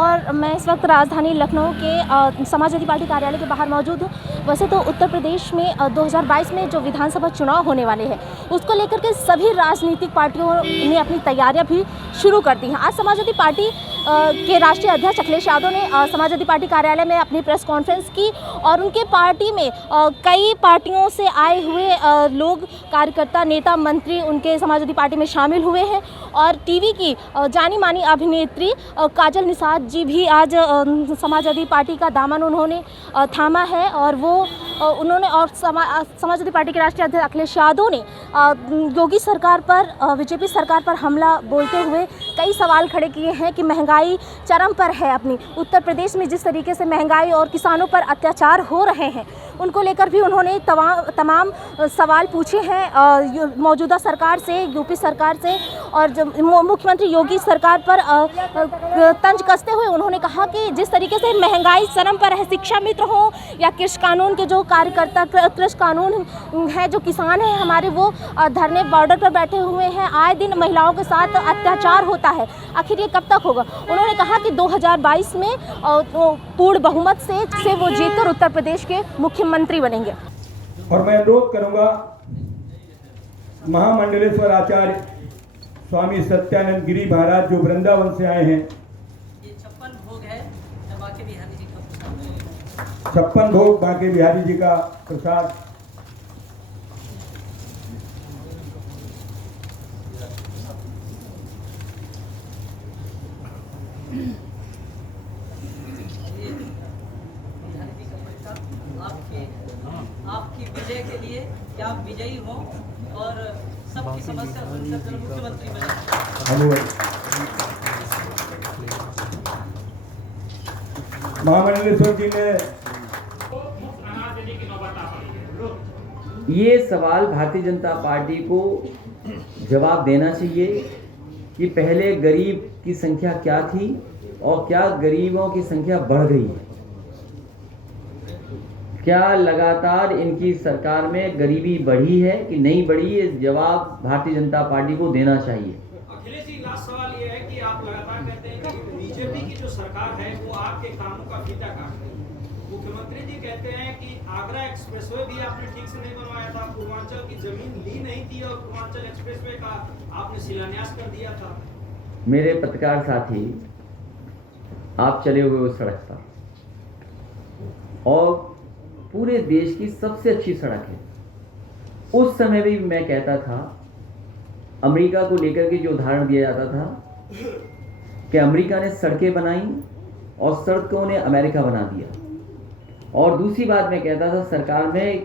और मैं इस वक्त राजधानी लखनऊ के समाजवादी पार्टी कार्यालय के बाहर मौजूद हूँ। वैसे तो उत्तर प्रदेश में 2022 में जो विधानसभा चुनाव होने वाले हैं उसको लेकर के सभी राजनीतिक पार्टियों ने अपनी तैयारियां भी शुरू कर दी हैं। आज समाजवादी पार्टी के राष्ट्रीय अध्यक्ष अखिलेश यादव ने समाजवादी पार्टी कार्यालय में अपनी प्रेस कॉन्फ्रेंस की और उनके पार्टी में कई पार्टियों से आए हुए लोग, कार्यकर्ता, नेता, मंत्री उनके समाजवादी पार्टी में शामिल हुए हैं। और टीवी की जानी मानी अभिनेत्री काजल निषाद जी भी आज समाजवादी पार्टी का दामन उन्होंने थामा है और उन्होंने और समाजवादी पार्टी के राष्ट्रीय अध्यक्ष अखिलेश यादव ने योगी सरकार पर, बीजेपी सरकार पर हमला बोलते हुए कई सवाल खड़े किए हैं कि महंगाई चरम पर है। अपनी उत्तर प्रदेश में जिस तरीके से महंगाई और किसानों पर अत्याचार हो रहे हैं उनको लेकर भी उन्होंने तमाम सवाल पूछे हैं मौजूदा सरकार से, यूपी सरकार से। और जब मुख्यमंत्री योगी सरकार पर तंज कसते हुए उन्होंने कहा कि जिस तरीके से महंगाई चरम पर है, शिक्षा मित्र हो या कृषि कानून के जो कार्यकर्ता, कृषि कानून है, जो किसान हैं हमारे, वो धरने बॉर्डर पर बैठे हुए हैं। आए दिन महिलाओं के साथ अत्याचार होता है, आखिर ये कब तक होगा। उन्होंने कहा कि 2022 में पूर्ण बहुमत से वो जीतकर उत्तर प्रदेश के मुख्यमंत्री बनेंगे। और मैं अनुरोध करूंगा महामंडलेश्वर आचार्य स्वामी सत्यानंद गिरी महाराज जो वृंदावन से आए हैं, ये 56 भोग है बांके बिहारी जी का प्रसाद। 56 भोग बांके बिहारी जी का प्रसाद। आपकी विजय के लिए कि आप विजयी हो और सबकी समस्या सुनकर मुख्यमंत्री बने। महामंडलेश्वर जी ने ये सवाल भारतीय जनता पार्टी को जवाब देना चाहिए कि पहले गरीब की संख्या क्या थी और क्या गरीबों की संख्या बढ़ गई है। क्या लगातार इनकी सरकार में गरीबी बढ़ी है कि नहीं बढ़ी, ये जवाब भारतीय जनता पार्टी को देना चाहिए। अखिलेश जी, लास्ट सवाल ये है कि आप लगातार कहते हैं कि बीजेपी की जो सरकार है वो आपके कामों का फीता काट रही है। मुख्यमंत्री जी कहते हैं कि आगरा एक्सप्रेसवे भी आपने ठीक से नहीं बनवाया था, पूर्वांचल की जमीन ली नहीं थी और पूर्वांचल एक्सप्रेसवे का आपने शिलान्यास कर दिया था। मेरे पत्रकार साथी, आप चले हुए उस सड़क पर और पूरे देश की सबसे अच्छी सड़क है। उस समय भी मैं कहता था, अमेरिका को लेकर के जो उदाहरण दिया जाता था कि अमेरिका ने सड़कें बनाई और सड़कों ने अमेरिका बना दिया। और दूसरी बात मैं कहता था सरकार में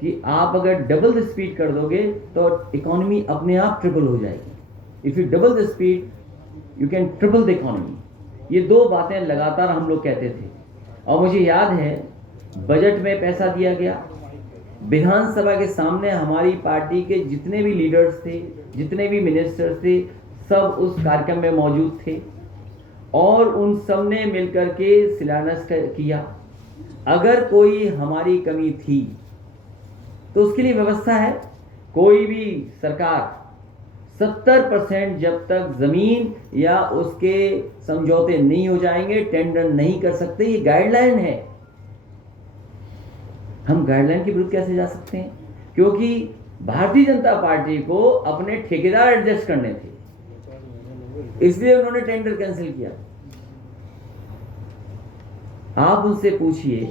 कि आप अगर डबल द स्पीड कर दोगे तो इकोनॉमी अपने आप ट्रिपल हो जाएगी। If U double the speed you can triple the economy. ये दो बातें लगातार हम लोग कहते थे। और मुझे याद है बजट में पैसा दिया गया, विधानसभा के सामने हमारी पार्टी के जितने भी लीडर्स थे, जितने भी मिनिस्टर्स थे, सब उस कार्यक्रम में मौजूद थे और उन सब ने मिलकर के शिलान्यास किया। अगर कोई हमारी कमी थी तो उसके लिए व्यवस्था है। कोई भी सरकार 70% जब तक जमीन या उसके समझौते नहीं हो जाएंगे टेंडर नहीं कर सकते। ये गाइडलाइन है। हम गाइडलाइन के विरुद्ध कैसे जा सकते हैं? क्योंकि भारतीय जनता पार्टी को अपने ठेकेदार एडजस्ट करने थे, इसलिए उन्होंने टेंडर कैंसिल किया। आप उनसे पूछिए,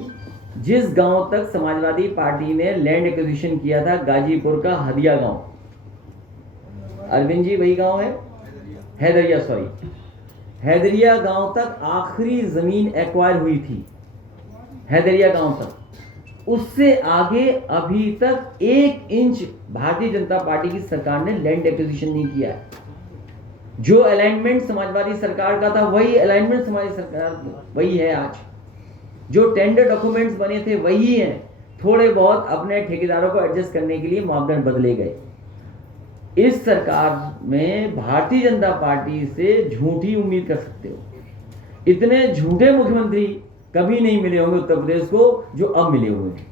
जिस गांव तक समाजवादी पार्टी ने लैंड एक्विजिशन किया था, गाजीपुर का हदिया गांव, अरविंद जी वही गांव है, हैदरिया गांव तक आखिरी जमीन एक्वायर हुई थी। हैदरिया गांव तक, उससे आगे अभी तक 1 इंच भारतीय जनता पार्टी की सरकार ने लैंड एक्विजिशन नहीं किया है। जो अलाइनमेंट समाजवादी सरकार का था वही अलाइनमेंट समाजवादी सरकार वही है आज। जो टेंडर डॉक्यूमेंट्स बने थे वही हैं। थोड़े बहुत अपने ठेकेदारों को एडजस्ट करने के लिए मापदंड बदले गए। इस सरकार में भारतीय जनता पार्टी से झूठी उम्मीद कर सकते हो। इतने झूठे मुख्यमंत्री कभी नहीं मिले होंगे उत्तर प्रदेश को जो अब मिले हुए हैं।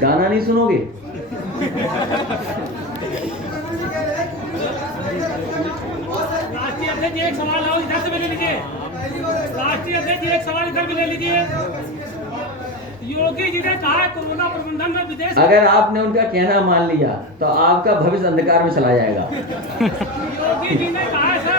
गाना नहीं सुनोगे? अध्यक्ष जी एक सवाल आओ इधर से भी ले लीजिए। राष्ट्रीय अध्यक्ष जी एक सवाल इधर भी ले लीजिए। योगी जी ने कहा है कोरोना प्रबंधन में विदेश। अगर आपने उनका कहना मान लिया तो आपका भविष्य अंधकार में चला जाएगा। योगी जी ने कहा है सर,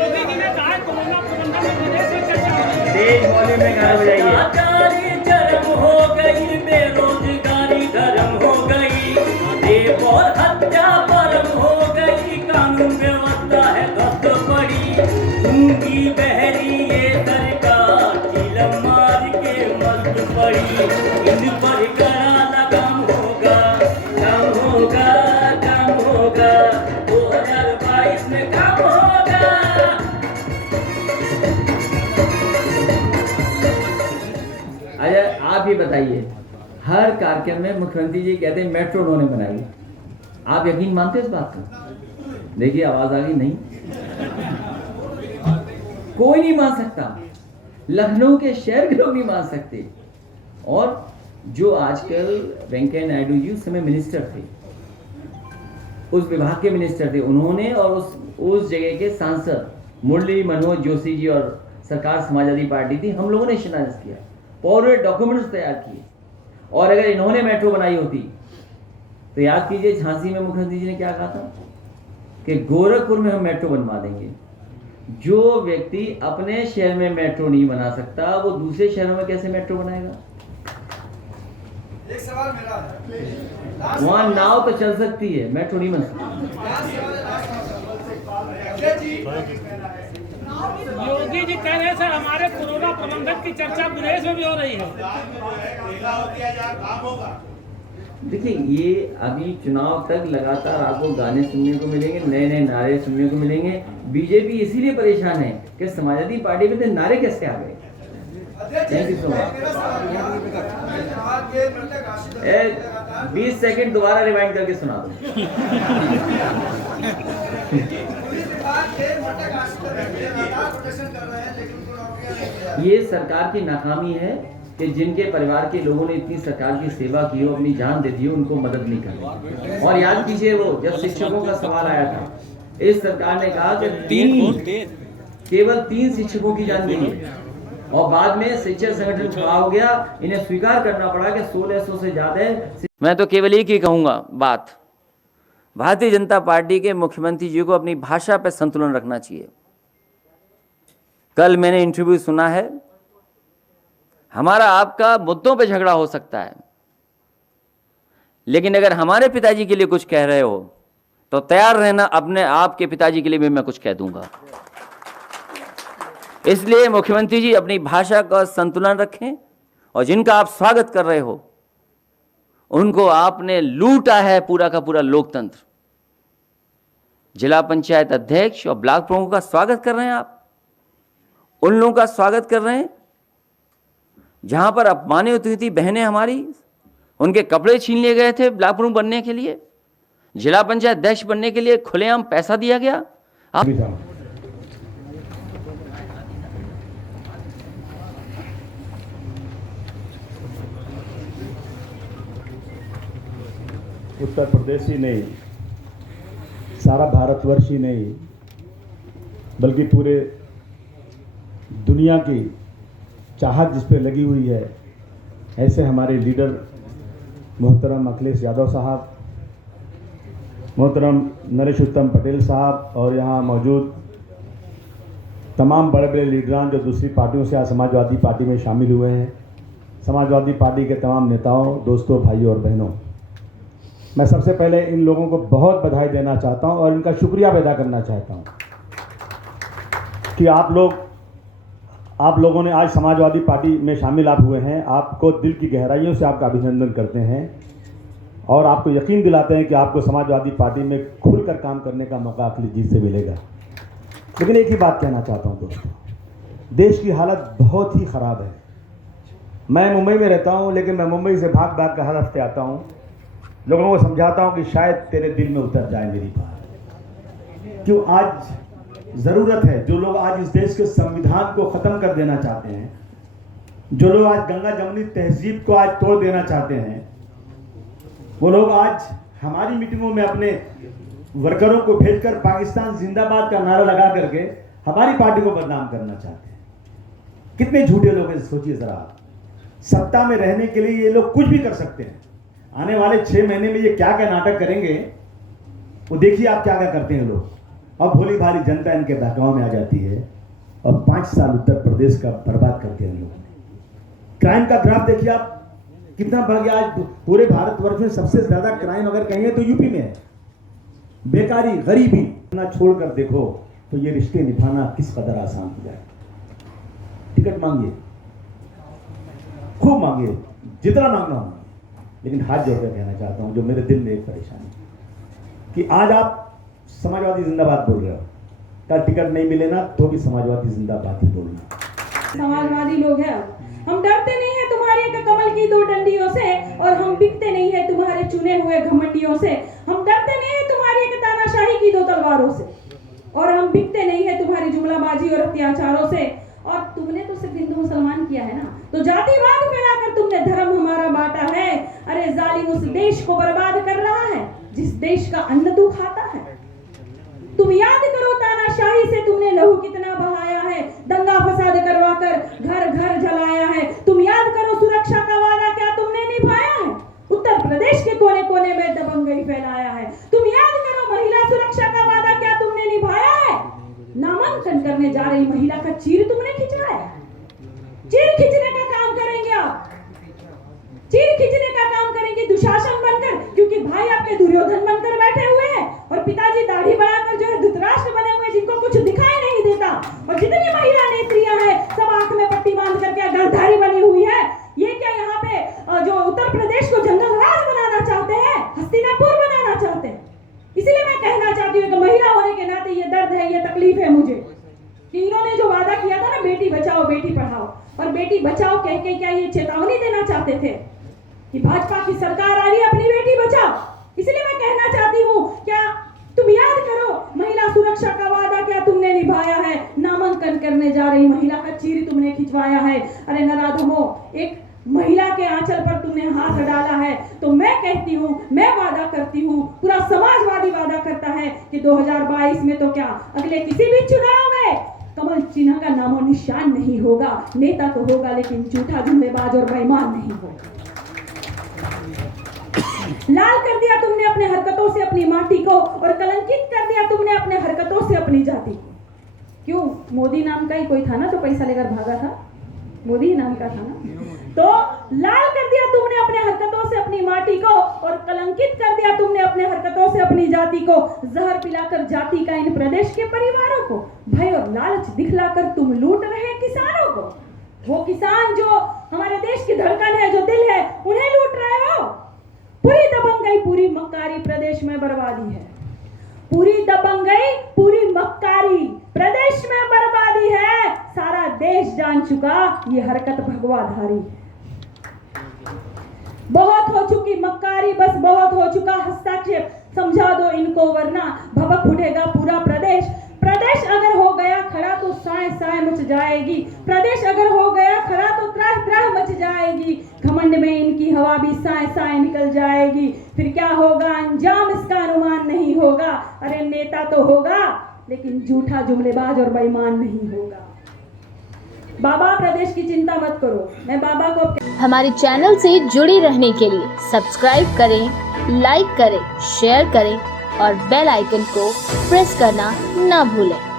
योगी जी ने कहा है कोरोना प्रबंधन में विदेश में चर्चा हो रही है। तेज वॉल्यूम में गाना बजाइए। बेरोजगारी धर्म हो गई, बेरोजगारी धर्म हो गई, रेप और हत्या परम हो गई, कानून व्यवस्था है ध्वस्त पड़ी, गूंगी बहरी ये सरकार चिलम मार के मस्त पड़ी, इन पर कड़ा लगाम होगा, काम होगा, काम होगा, 2022 में काम होगा। अच्छा आप ही बताइए, हर कार्यक्रम में मुख्यमंत्री जी कहते हैं मेट्रो उन्होंने बनाई, आप यकीन मानते हैं इस बात को? देखिए आवाज आ गई नहीं, कोई नहीं मान सकता, लखनऊ के शहर के लोग नहीं मान सकते। और जो आजकल वेंकैया नायडू जी उस समय मिनिस्टर थे, उस विभाग के मिनिस्टर थे, उन्होंने और उस जगह के सांसद मुरली मनोहर जोशी जी और सरकार समाजवादी पार्टी थी, हम लोगों ने शिलान्यास किया, पूरे डॉक्यूमेंट्स तैयार किए। और अगर इन्होंने मेट्रो बनाई होती तो याद कीजिए झांसी में मुख्यमंत्री जी ने क्या कहा था कि गोरखपुर में हम मेट्रो बनवा देंगे। जो व्यक्ति अपने शहर में मेट्रो नहीं बना सकता वो दूसरे शहरों में कैसे मेट्रो बनाएगा? एक सवाल मेरा है, वहां नाव तो चल सकती है, मेट्रो नहीं बन सकती। योगी जी कह रहे हैं सर हमारे कोरोना प्रबंधन की चर्चा विदेश में भी हो रही है। देखिए ये अभी चुनाव तक लगातार आपको गाने सुनने को मिलेंगे, नए नए नारे सुनने को मिलेंगे। बीजेपी इसीलिए परेशान है कि समाजवादी पार्टी में तो नारे कैसे आ गए। Thank you so much. 20 second दोबारा रिवाइंड करके सुना दो। ये सरकार की नाकामी है कि जिनके परिवार के लोगों ने इतनी सरकार की सेवा की हो, अपनी जान दे दी हो, उनको मदद नहीं करनी। और याद कीजिए वो जब शिक्षकों का सवाल आया था, इस सरकार ने कहा कि केवल 3 शिक्षकों की जान गई है और बाद में शिक्षक संगठन खड़ा हो गया, इन्हें स्वीकार करना पड़ा कि 1600 से ज्यादा है। मैं तो केवल एक ही कहूंगा बात, भारतीय जनता पार्टी के मुख्यमंत्री जी को अपनी भाषा पर संतुलन रखना चाहिए। कल मैंने इंटरव्यू सुना है, हमारा आपका मुद्दों पे झगड़ा हो सकता है, लेकिन अगर हमारे पिताजी के लिए कुछ कह रहे हो तो तैयार रहना अपने आपके पिताजी के लिए भी मैं कुछ कह दूंगा। इसलिए मुख्यमंत्री जी अपनी भाषा का संतुलन रखें और जिनका आप स्वागत कर रहे हो उनको आपने लूटा है पूरा का पूरा लोकतंत्र। जिला पंचायत अध्यक्ष और ब्लॉक प्रमुख का स्वागत कर रहे हैं आप, उन लोगों का स्वागत कर रहे हैं जहां पर अपमानित हुई थी बहनें हमारी, उनके कपड़े छीन लिए गए थे ब्लॉक प्रमुख बनने के लिए, जिला पंचायत अध्यक्ष बनने के लिए खुलेआम पैसा दिया गया। उत्तर प्रदेश ही नहीं, सारा भारतवर्ष ही नहीं, बल्कि पूरे दुनिया की चाहत जिस पे लगी हुई है, ऐसे हमारे लीडर मोहतरम अखिलेश यादव साहब, मोहतरम नरेश उत्तम पटेल साहब और यहाँ मौजूद तमाम बड़े बड़े लीडरान जो दूसरी पार्टियों से आज समाजवादी पार्टी में शामिल हुए हैं, समाजवादी पार्टी के तमाम नेताओं, दोस्तों, भाइयों और बहनों, मैं सबसे पहले इन लोगों को बहुत बधाई देना चाहता हूं और इनका शुक्रिया अदा करना चाहता हूं कि आप लोगों ने आज समाजवादी पार्टी में शामिल आप हुए हैं। आपको दिल की गहराइयों से आपका अभिनंदन करते हैं और आपको यकीन दिलाते हैं कि आपको समाजवादी पार्टी में खुलकर काम करने का मौका अखिलेश जी से मिलेगा। लेकिन एक ही बात कहना चाहता हूं दोस्तों, देश की हालत बहुत ही ख़राब है। मैं मुंबई में रहता हूं, लेकिन मैं मुंबई से भाग भाग कर हर हफ्ते आता हूं, लोगों को समझाता हूं कि शायद तेरे दिल में उतर जाए मेरी बात। क्यों आज ज़रूरत है, जो लोग आज इस देश के संविधान को ख़त्म कर देना चाहते हैं, जो लोग आज गंगा जमुनी तहजीब को आज तोड़ देना चाहते हैं, वो लोग आज हमारी मीटिंगों में अपने वर्करों को भेजकर पाकिस्तान जिंदाबाद का नारा लगा करके हमारी पार्टी को बदनाम करना चाहते हैं। कितने झूठे लोग हैं, सोचिए जरा आप। सत्ता में रहने के लिए ये लोग कुछ भी कर सकते हैं। आने वाले 6 महीने में ये क्या क्या नाटक करेंगे वो देखिए आप, क्या क्या करते हैं लोग। और भोली भाली जनता इनके बहकाव में आ जाती है और 5 साल उत्तर प्रदेश का बर्बाद कर दिया इन लोगों ने। क्राइम का ग्राफ देखिए आप कितना बढ़ गया। आज पूरे भारतवर्ष में सबसे ज्यादा क्राइम अगर कहें तो यूपी में है। बेकारी, गरीबी ना छोड़कर देखो तो ये रिश्ते निभाना किस कदर आसान हो जाए। टिकट मांगिए, खूब मांगिए, जितना मांगना हो, लेकिन हाथ जोड़कर कहना चाहता हूं जो मेरे दिल में एक परेशानी कि आज आप समाजवादी जिंदाबाद बोल रहे हो, कल टिकट नहीं मिले ना तो भी समाजवादी जिंदाबाद ही बोलना। समाजवादी लोग हैं, हम डरते नहीं है तुम्हारी एक कमल की 2 डंडियों से, और हम बिकते नहीं है तुम्हारे चुने हुए घमंडियों से। हम डरते नहीं है तुम्हारी एक तानाशाही की 2 तलवारों से, और हम बिकते नहीं है तुम्हारी जुमलाबाजी और अत्याचारों से। और तुमने तो सिर्फ हिंदू मुसलमान किया है ना, तो जातिवाद फैलाकर तुमने धर्म हमारा बांटा है। अरे जालिम उस देश को बर्बाद कर रहा है जिस देश का अन्न तू खाता है। तुम याद करो तानाशाही से तुमने लहू कितना बहाया है, दंगा फसाद करवाकर घर घर जलाया है। तुम याद करो सुरक्षा का वादा क्या तुमने निभाया है, उत्तर प्रदेश के कोने कोने में दबंगई फैलाया है। तुम याद करो महिला सुरक्षा का वादा क्या तुमने निभाया है, नामांकन करने जा रही महिला का चीर तुमने खिंचवाया है। चीर खींचने का काम करेंगे आप, चीर खींचने का काम करेंगे दुशासन बनकर, क्योंकि भाई आपके दुर्योधन बनकर बैठे हुए हैं और पिताजी दाढ़ी बढ़ाकर जो है धृतराष्ट्र बने हुए जिनको कुछ दिखाई नहीं देता। और जितनी महिला नेत्रियां हैं सब आंख में पट्टी बांध करके गर्दारी बनी हुई है। ये क्या यहाँ पे जो उत्तर प्रदेश को जंगल राज बनाना चाहते हैं, हस्तिनापुर बनाना चाहते हैं। इसलिए मैं कहना चाहती हूँ कि महिला होने के नाते ये दर्द है, ये तकलीफ है मुझे कि इन्होंने जो वादा किया था ना, बेटी बचाओ बेटी पढ़ाओ, और बेटी बचाओ कह के क्या ये चेतावनी देना चाहते थे कि भाजपा की सरकार आ रही है, अपनी बेटी बचाओ। इसलिए मैं कहना चाहती हूँ, क्या तुम याद करो महिला सुरक्षा का वादा क्या तुमने निभाया है, नामांकन करने जा रही महिला का चीर तुमने खिंचवाया है। अरे नराधमो, एक महिला के आंचल पर तुमने हाथ डाला है। तो मैं कहती हूँ, मैं वादा करती हूँ, पूरा समाजवादी वादा करता है कि 2022 में तो क्या अगले किसी भी चुनाव में कमल चिन्ह का नामो निशान नहीं होगा। नेता तो होगा लेकिन झूठा, जुमलेबाज और बेईमान नहीं होगा। लाल कर दिया तुमने अपने हरकतों से अपनी माटी को, और कलंकित कर दिया तुमने अपने हरकतों से अपनी जाति को। क्यों? मोदी नाम का ही कोई था ना तो पैसा लेकर भागा था, मोदी नाम का था ना। तो लाल कर दिया तुमने अपने हरकतों से अपनी माटी को, और कलंकित कर दिया तुमने अपने हरकतों से अपनी जाति को। जहर पिलाकर जाति का इन प्रदेश के परिवारों को भय और लालच दिखलाकर तुम लूट रहे किसानों को। वो किसान जो हमारे देश की धड़कन है, जो दिल है, उन्हें लूट रहे हो। पूरी दबंगई, पूरी मक्कारी प्रदेश में बर्बादी है। पूरी दबंगई, पूरी मक्कारी प्रदेश में बर्बादी है। सारा देश जान चुका ये हरकत भगवाधारी है। बहुत हो चुकी मक्कारी, बस बहुत हो चुका हस्तक्षेप। समझा दो इनको वरना भभक उठेगा पूरा प्रदेश। प्रदेश अगर हो गया खड़ा तो साए साए मच जाएगी। प्रदेश अगर हो गया खड़ा तो त्राह त्राह मच जाएगी। घमंड में इनकी हवा भी साए साए निकल जाएगी। फिर क्या होगा अंजाम इसका अनुमान नहीं होगा। अरे नेता तो होगा लेकिन झूठा, जुमलेबाज और बेईमान नहीं होगा। बाबा प्रदेश की चिंता मत करो, मैं बाबा को। हमारे चैनल से जुड़े रहने के लिए सब्सक्राइब करें, लाइक करें, शेयर करें और बेल आइकन को प्रेस करना ना भूलें।